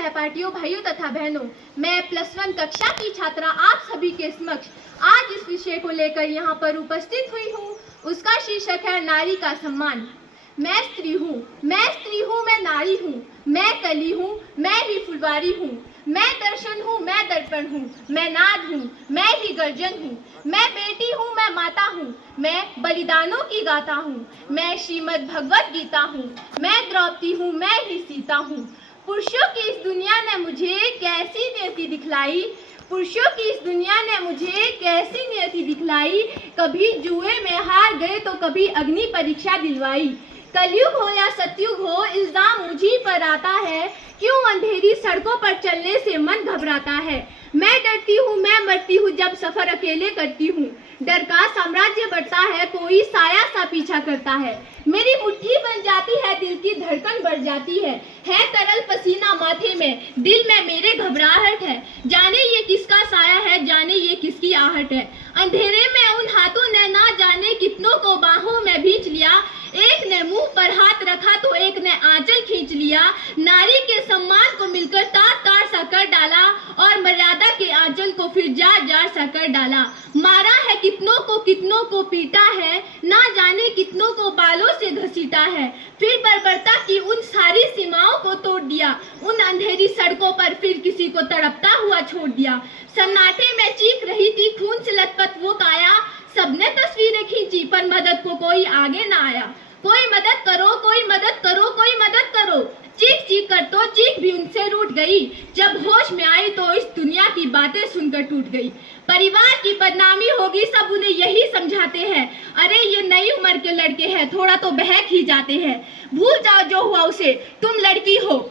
सहपाठियों, भाइयों तथा बहनों, मैं +1 कक्षा की छात्रा आप सभी के समक्ष आज इस विषय को लेकर यहाँ पर उपस्थित हुई हूँ। उसका शीर्षक है नारी का सम्मान। मैं स्त्री हूँ, मैं नारी हूँ, मैं कली हूँ, मैं ही फुलवारी हूँ, मैं दर्शन हूँ, मैं दर्पण हूँ, मैं नाद हूँ, मैं ही गर्जन हूँ, मैं बेटी हूँ, मैं माता हूँ, मैं बलिदानों की गाथा हूँ, मैं श्रीमद् भगवत गीता हूँ, मैं द्रौपदी हूँ, मैं ही सीता हूँ। पुरुषों की इस दुनिया ने मुझे कैसी नियति दिखलाई, पुरुषों की इस दुनिया ने मुझे कैसी नियति दिखलाई, कभी जुए में हार गए तो कभी अग्नि परीक्षा दिलवाई। कलयुग हो या सतयुग हो, इल्जाम मुझी पर आता है, क्यों अंधेरी सड़कों पर चलने से मन घबराता है। मैं डरती हूँ, मैं मरती हूँ, जब सफर अकेले करती हूँ। डर का साम्राज्य बढ़ता है, कोई साया सा पीछा करता है। मेरी मुट्ठी बन जाती है, दिल की धड़कन बढ़ जाती है तरल पसीना माथे में, दिल में मेरे घबराहट है। जाने ये किसका साया है, जाने ये किसकी आहट है। अंधेरे में उन हाथों ने ना जाने कितनों को बाहों में भींच लिया। एक ने मुंह पर हाथ रखा तो एक ने आंचल खींच लिया। नारी के सम्मान को मिलकर तार तार सा कर डाला और मर्यादा के आंचल को फिर जार जार सा कर डाला। मारा है कितनों को पीटा है, ना जाने कितनों को बालों से घसीटा है। फिर बर्बरता की उन सारी सीमाओं को तोड़ दिया, उन अंधेरी सड़कों पर फिर किसी को तड़पता हुआ छोड़ दिया। सन्नाटे में चीख रही थी खून से लथपथ वो काया, सबने तस्वीरें खींची पर मदद को कोई आगे ना आया। कोई मदद करो, कोई मदद करो, कोई मदद करो। चीख चीख कर तो चीख भी उनसे रूठ गई, जब होश में आई तो इस दुनिया की बातें सुनकर टूट गई। परिवार की बदनामी होगी, सब उन्हें यही समझाते हैं, अरे ये नई उम्र के लड़के हैं, थोड़ा तो बहक ही जाते हैं। भूल जाओ जो हुआ उसे, तुम लड़की हो,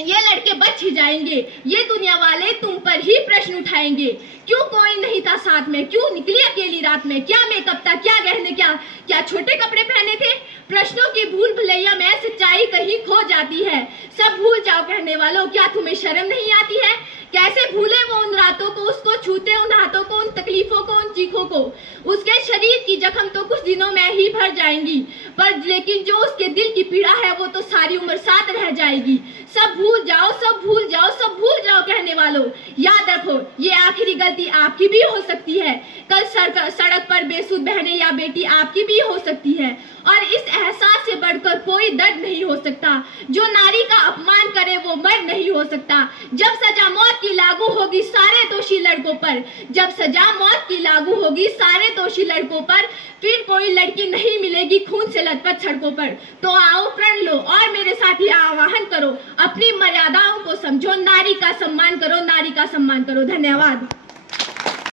ये लड़के बच ही जाएंगे, ये दुनिया वाले तुम पर ही प्रश्न उठाएंगे। क्यों कोई नहीं था साथ में, क्यों निकली अकेली रात में, क्या मेकअप था, क्या गहने, क्या छोटे कपड़े पहने थे। प्रश्नों की भूल भुलैया में सच्चाई कहीं खो जाती है। सब भूल जाओ कहने वालों, क्या तुम्हें शर्म नहीं आती है। कैसे भूले वो उन रातों को, उसको छूते उन हाथों को, उन तकलीफों को, उन चीखों को। उसके शरीर की जख्म तो कुछ दिनों में ही भर जाएंगी, पर लेकिन जो उसके दिल की पीड़ा है वो तो सारी उम्र साथ रह जाएगी। सब भूल जाओ, सब भूल जाओ, सब भूल जाओ कहने वालों, याद रखो ये आखिरी गलती आपकी भी हो सकती है। कल सड़क पर बेसुध बहने या बेटी आपकी भी हो सकती है। और इस एहसास से बढ़कर कोई दर्द नहीं हो सकता। जो नारी का अपमान करे वो मर्द नहीं हो सकता। जब सजा मौत की लागू होगी सारे दोषी लड़कों पर, जब सजा मौत की लागू होगी सारे दोषी लड़कों पर, फिर कोई लड़की नहीं मिलेगी खून से लथपथ सड़कों पर। तो आओ प्रण लो और मेरे साथ ही आह्वान करो, अपनी मर्यादाओं को समझो, नारी का सम्मान करो, नारी का सम्मान करो। धन्यवाद।